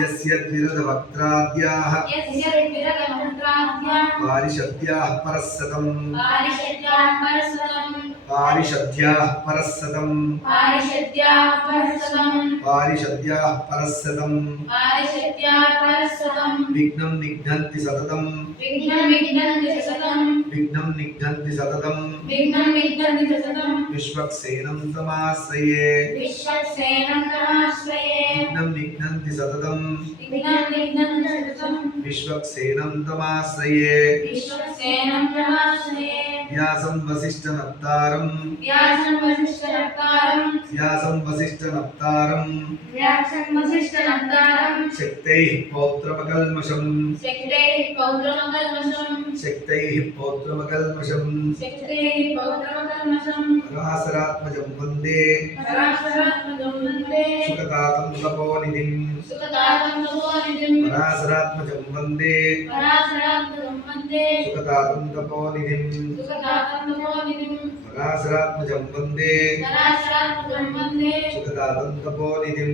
यस्य द्विरदवक्त्राद्याः पारिषद्याः परस्सतम् विघ्नं निघ्नन्ति सततम् विश्वक्सेनं तमाश्रये विघ्नं निघ्नन्ति सततम् विश्वक्सेनं तमाश्रये व्यासं वसिष्ठनप्तारं शक्तैः पौत्रमकल्मषम् पराशरात्मजं वन्दे सुखदातं तपोनिधिं पराशरात्मजं वन्दे सुखदातं तपोनिधिं पराशरात्मजं वन्दे सुखदातं तपोनिधिं